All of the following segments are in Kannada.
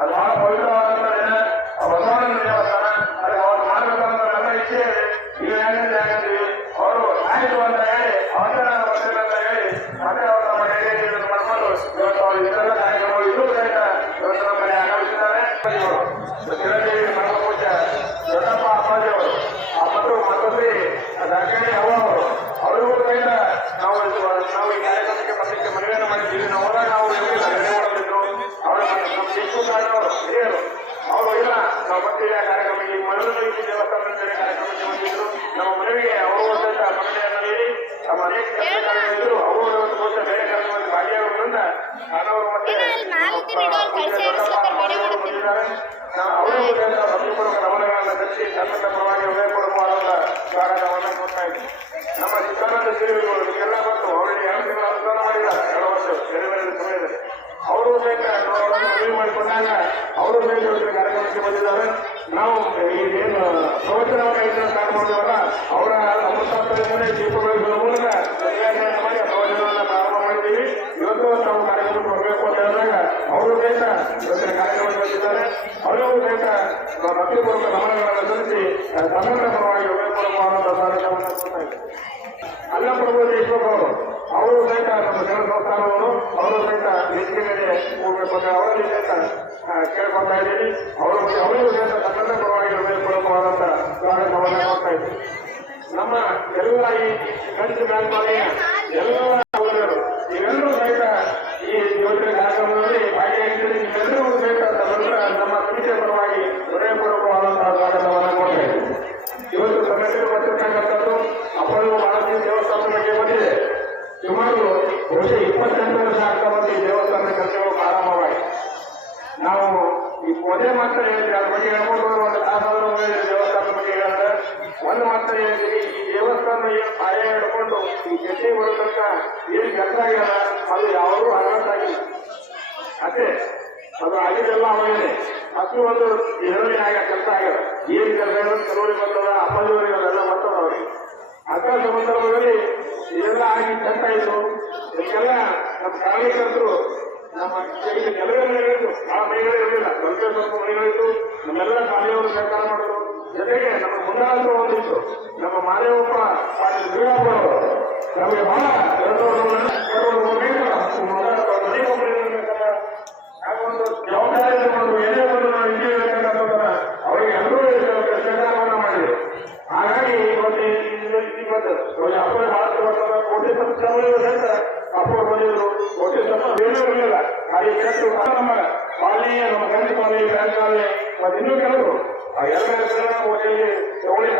ಅದು ಬಹಳ ಪವಿತ್ರವಾದಂತ ದಿನ. ಬಸವಣ್ಣನ ದೇವಸ್ಥಾನ ಅದು ಅವ್ರು ಮಾಡಬೇಕಂತ ನನ್ನ ಇಚ್ಛೆ ಇದೆ. ಈಗ ಹೆಂಗಂತೀವಿ ಅವರು ಆಯ್ತು ಅಂತ ಹೇಳಿ ಅವಸರ ಬರ್ತಿಲ್ಲ ಅಂತ ಹೇಳಿ ಮತ್ತೆ ಅವ್ರ ನಮ್ಮ ಮನೆಯಲ್ಲಿ ಮಾಡ್ಕೊಂಡು ಇವತ್ತು ಅವ್ರು ಇತರ ಕಾರ್ಯಕ್ರಮಗಳು ಇದು ಸಹಿತ ಇವತ್ತು ನಮ್ಮ ಮನೆ ಆಗಮಿಸಿದ್ದಾರೆ. ಚಿರಂಜೀವಿ ಮನಪೂಜ ದೊಡ್ಡಪ್ಪ ಅಪ್ಪಾಜಿಯವರು ಮತ್ತು ಮತ್ತೊಬ್ಬರಿ ದಾಖಲೆ ಅವ್ವ ಅವರು ಅವರಿಗೂ ಸಹಿತ ನಾವು ಈ ಕಾರ್ಯಕ್ರಮಕ್ಕೆ ಬರಲಿಕ್ಕೆ ಮನವಿಯನ್ನು ಮಾಡಿದ್ದೀವಿ. ನಾವೆಲ್ಲ ನಾವು ಮಾಡಿದ್ರು ಅವರ ನಮ್ಮ ಶಿಕ್ಷಕರು ಹಿರಿಯರು ಅವರು ಇಲ್ಲ ನಾವು ಬರ್ತೀವಿ ಆ ಕಾರ್ಯಕ್ರಮಕ್ಕೆ ಮನೋರಂಜನೆ ದೇವಸ್ಥಾನದ ಬೇರೆ ಕಾರ್ಯಕ್ರಮಕ್ಕೆ ಬಂದಿದ್ರು. ನಮ್ಮ ಮನವಿಗೆ ಅವರು ಸಹಿತ ಮನವಿಯನ್ನು ನೀಡಿ ನಮ್ಮ ಅನೇಕ ಕೆಲಸಗಳಿದ್ರು ಅವರು ಒಂದು ವರ್ಷ ಬೇರೆ ಕಾರ್ಯಕ್ರಮದಲ್ಲಿ ಭಾಗಿಯಾಗುವುದರಿಂದ ನಾನವರು ಮತ್ತೆ ಬಂದಿದ್ದಾರೆ. ಅವರಿಗೂ ಸಹಿತ ಭಕ್ತಿಪೂರ್ವಕ ನಮನಗಳನ್ನು ಧರಿಸಿ ಕರ್ನಾಟಕ ಪರವಾಗಿ ಹೃದಯಪೂರ್ವಕವಾದ ಸ್ವಾಗತವನ್ನು ಕೊಡ್ತಾ ಇದ್ದೀವಿ. ನಮ್ಮ ಸಿದ್ಧಾನಂದ ಶ್ರೀಗಳು ನಿಮಗೆಲ್ಲ ಗೊತ್ತು. ಅವರಿಗೆ 2 ತಿಂಗಳ ಅನುದಾನ ಮಾಡಿದ್ದಾರೆ 2 ವರ್ಷ ಬೇರೆ ಬೇರೆ ಸಮಯದಲ್ಲಿ. ಅವರು ಸಹಿತ ಮನವಿ ಮಾಡಿಕೊಂಡಾಗ ಅವರು ಸಹಿತ ಕಾರ್ಯಕ್ರಮಕ್ಕೆ ಬಂದಿದ್ದಾರೆ. ನಾವು ಏನು ಪ್ರವಚನವನ್ನು ಸ್ಟಾರ್ಟ್ ಮಾಡಿದವಲ್ಲ ಅವರ ಅಮೃತಾಸ್ತ್ರದಿಂದಲೇ ದೀಪಗಳಿಸುವ ಮೂಲಕ ಸತ್ಯಾಗ್ರಹ ಮಾಡಿ ಪ್ರವಚನವನ್ನು ಪ್ರಾರಂಭ ಮಾಡಿದ್ದೀವಿ. ಇವತ್ತು ನಾವು ಕಾರ್ಯಕ್ರಮಕ್ಕೆ ಬರಬೇಕು ಅಂತ ಹೇಳಿದಾಗ ಅವರು ಸಹಿತ ಇವತ್ತಿನ ಕಾರ್ಯಕ್ರಮಕ್ಕೆ ಬಂದಿದ್ದಾರೆ. ಅವರಿಗೂ ಸಹಿತ ಭಕ್ತಿಪೂರ್ವಕ ನಮನಗಳನ್ನು ಸಲ್ಲಿಸಿ ಕನ್ನಡ ಪರವಾಗಿ ಹೃದಯಪೂರ್ವಕವಾದ ಸ್ವಾಗತವನ್ನು ಕೊಡ್ತಾ ಇದ್ದಾರೆ. ಅಲ್ಲಪ್ರಭು ದೇಶಮುಖ ಅವರು ಸಹಿತ ನಮ್ಮ ದೇವ ಸಂಸ್ಥಾನವರು ಅವರು ಸಹಿತ ವೇದಿಕೆ ಮೇಲೆ ಹೋಗಬೇಕು ಅಂತ ಅವರಲ್ಲಿ ಸಹಿತ ಕೇಳ್ಕೊಳ್ತಾ ಇದ್ದೀವಿ. ಅವರಿಗೂ ಸಹಿತ ಕನ್ನಡ ಪರವಾಗಿ ಹೃದಯಪೂರ್ವಕವಾದಂತ ಸ್ವಾಗತವನ್ನು ಕೊಡ್ತಾ ಇದ್ದೀವಿ. ನಮ್ಮ ಎಲ್ಲ ಈ ಕಂಚು ಮ್ಯಾಲ್ಪಾಲೆಯ ಎಲ್ಲ ಸಹೋದರರು ಇವೆಲ್ಲರೂ ಸಹಿತ ಈ ಇವತ್ತಿನ ಕಾರ್ಯಕ್ರಮದಲ್ಲಿ ಭಾಗಿಯಾಗಿದ್ದೀರಿ. ನಿಮ್ಮೆಲ್ಲರಿಗೂ ಸಹಿತ ನಮ್ಮ ಸಮಿತಿಯ ಪರವಾಗಿ ಹೃದಯಪೂರ್ವಕವಾದಂತಹ ಸ್ವಾಗತವನ್ನು ಕೊಡ್ತಾ ಇದ್ದೀವಿ. ಇವತ್ತು ಸಮಿತಿಗೆ ಬರ್ತಿರ್ತಕ್ಕಂಥದ್ದು ಅಪ್ಪಳು ಮಾನಸಿ ದೇವಸ್ಥಾನದ ಬಗ್ಗೆ ಬಂದಿದೆ. ಸುಮಾರು ಬಹುಶಃ 28 ವರ್ಷ ಆಗ್ತಾ ಬಂದು ಈ ದೇವಸ್ಥಾನದ ಕೆಲಸಗಳು ಪ್ರಾರಂಭವಾಗಿ ನಾವು ಈ ಮೊದಲೇ ಮಾತ್ರ ಹೇಳಿದ್ರಿ. ಅದ್ರ ಬಗ್ಗೆ ಹೇಳ್ಕೊಂಡು ಒಂದು ತಾಸಾದರೂ ದೇವಸ್ಥಾನದ ಬಗ್ಗೆ ಹೇಳಿದ್ರೆ ಒಂದು ಮಾತ್ರ ಹೇಳ್ತೀವಿ. ಈ ದೇವಸ್ಥಾನ ಏನು ಪಾಯ ಹಿಡ್ಕೊಂಡು ಈ ಜೊತೆ ಬರೋ ತನಕ ಏನು ಕೆಲಸ ಆಗ್ಯದ ಅದು ಯಾವಾಗೂ ಅರ್ಹತಾಗಿಲ್ಲ. ಅದೇ ಅದು ಆಗಿದೆಲ್ಲ ಅವಾಗೇನೆ ಅಷ್ಟು ಒಂದು ಎರಡನೇ ಆಗ ಕೆಲಸ ಆಗ್ಯದ. ಏನು ಕೆಲಸ ಕೆಲವರಿಗೆ ಬರ್ತದ ಅಪ್ಪಾಜಿಯವರಿಗೆ ಅದೆಲ್ಲ ಬರ್ತದ ಅವರಿಗೆ. ಅಂತ ಸಂದರ್ಭದಲ್ಲಿ ಇದೆಲ್ಲ ಆಗಿ ಕಟ್ಟಾಯಿತು. ಇದಕ್ಕೆಲ್ಲ ನಮ್ಮ ಕಾರ್ಯಕರ್ತರು ನಮ್ಮ ಕೆಲವೇ ಮನೆಗಳಿತ್ತು, ಆ ಮನೆಗಳೇ ಇರಲಿಲ್ಲ. ಸ್ವಲ್ಪ ಮನೆಗಳಿತ್ತು. ನಮ್ಮೆಲ್ಲ ಶಾಲೆಯವರು ಸರ್ಕಾರ ಮಾಡಿದ್ರು. ಜೊತೆಗೆ ನಮ್ಮ ಮುಂದಾಳರು ಒಂದಿತ್ತು. ನಮ್ಮ ಮಾದೇವಪ್ಪ ಪಾಟೀಲ್ ಶ್ರೀರಾಮರು ನಮಗೆ ಬಹಳ ಒಂದು ಜವಾಬ್ದಾರಿ ತಗೊಂಡು ಏನೇ ಒಂದು ನಾವು ಹಿಂಗೆ ಇರಬೇಕಂತ ಅವರಿಗೆ ಎಲ್ಲರೂ ಸರ್ಕಾರವನ್ನು ಮಾಡಿದ್ರು. ಹಾಗಾಗಿ ಅಪ್ಪ ಬರ್ತದ ಕೋಟಿ ಸಹಿತ ಅಪ್ಪ ಬಂದಿದ್ರು. ಕೋಟಿ ಬೇರೆ ಇರಲಿಲ್ಲ. ಹಾಗೆ ಕೆಟ್ಟು ನಮ್ಮ ಕಾಲನಿ ನಮ್ಮ ಗಂಜಿ ಕಾಲನಿ ಬ್ಯಾಂಕ್ ಕಾಲನಿ ಮತ್ತು ಇನ್ನೂ ಕೆಲವರು ಎಲ್ಲ ಓದಿಯಲ್ಲಿ ತಗೊಳ್ಳಿ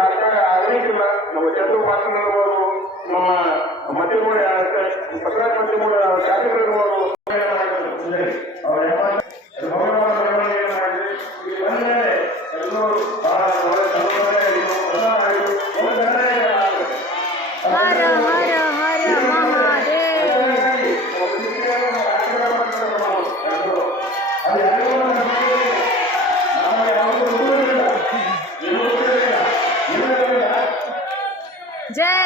ಆಗಲಿಕ್ಕಿಲ್ಲ. ನಮ್ಮ ಚಂದ್ರು ಪಾತ್ರ ಇರ್ಬೋದು, ನಮ್ಮ ಮಂತ್ರಿಮೂಡ ಪಂಚಾಯತ್ ಮಂತ್ರಿಮೂಡ ಶಾಸಕರಿರ್ಬೋದು जय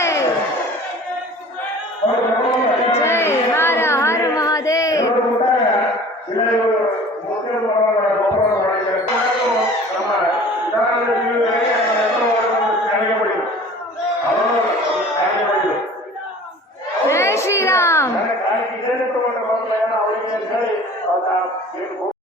जय हर हर महादेव. जय श्री राम.